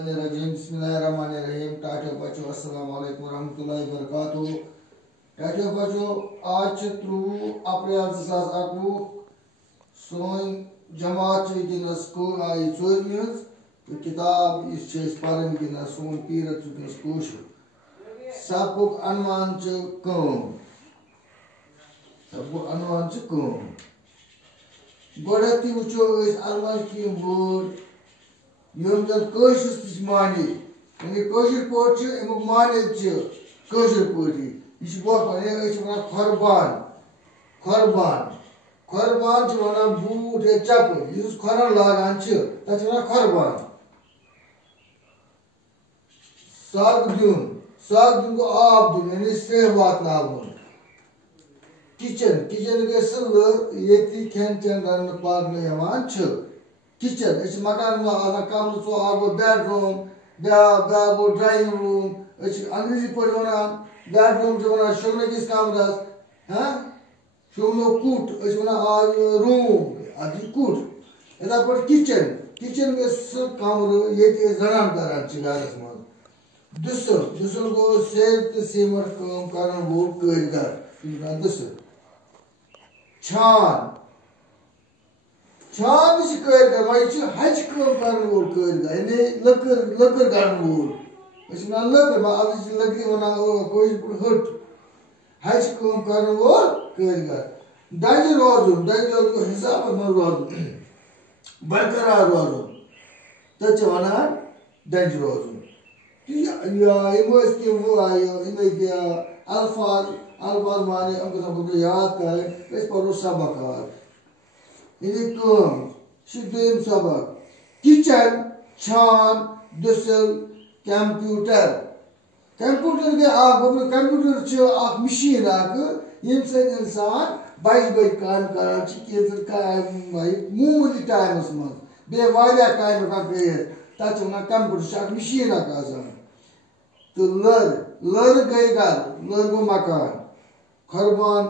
Mineşşeytanirracim. Bismillahirrahmanirrahim. Tato Pacho, Assalamu alaikum warahmatullahi wabarakatuh. Tato Pacho, आज 3 अप्रैल 2021 सोन जमात वनस को आई चोरमिज तो किताब इस पारन गिना सोन पीरत चुकस कोश सबक अनुमान च कम गोड़ती वचो अलमज की बोर्ड यम जन कोशिश माने यानी कोशिश पोट अमुक माने कोशिश पोटी यह वन खरबान खरबान खरबान वन बूट या चपल इस खरन लागान तथ वन खरबान सग दिन को आब दिन यानी सेह वात किचन किचन ये खेन चेन रन पान किचन मकान कमर सो आगो बेडरूम ब्या गो ड्राइंग रूम अंग्रेजी पे वन बेडरूम वन शुगन किस कमरस हाँ शुगनो कुट वन रूम अति कुट इतना पे किचन किचन सह कमर ये जनान करान गरस मज दुसल गो सेर तो सीमेंट कम कर वो कारीगर दुसल छान छान कारीगर वह हज कम कर वोल कारीगर यानी लकड़ गढ़ वोल लकड़ लकड़ी वन हट हज कम कर वोल कारीगर दंज रोजुन को हिसाब में रोजुन बरकरार रोजुन तथ वन दंज रोजुन अल्फाज अल्फाज माने हमको याद करें पढ़ो सबक आज दोम सबक किचन छान दुसल कंप्यूटर कंप्यूटर के कंप्यूटर मशीन यम इंसान बज काम कर मूमूली टाइमस मज बे टाइम तथ वन कंप्यूटर मशीन तो लर गई घर लर गो मकान खरबान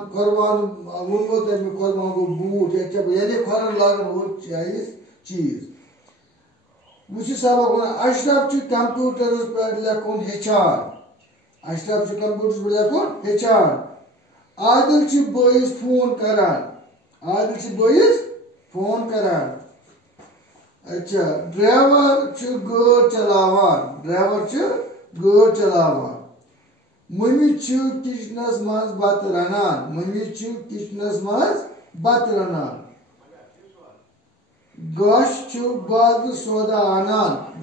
वो तमें खरबान गो बूट या यानी खरन लागन वो चीज वो सबक वन अशरफ कंप्यूटर पे लेखन हेचान अशरफ कंप्यूटर पे लेखन हेचान आदिल बयस फोन करान अच्छा ड्राइवर गाड़ चलावान मम्मी किचनस मज बत रनान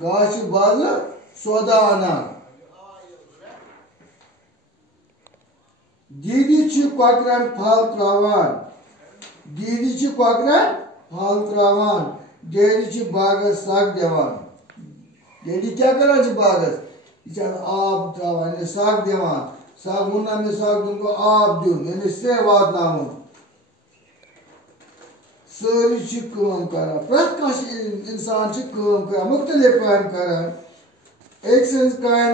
गाश बाज सौदा आनान दीदी ककरन फल त्रावान डैडी बागस सग दिवान डैडी क्या करान बागस आब त्रावान सग दिवान सग वुना मे सग दिन को आब दिन यानी सेह वातनावन सारी काम कर प्रत इंसान कर मुख्तलिफ काम कर एक सज काम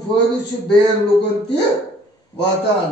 फायदे बेन लुकन तह वातान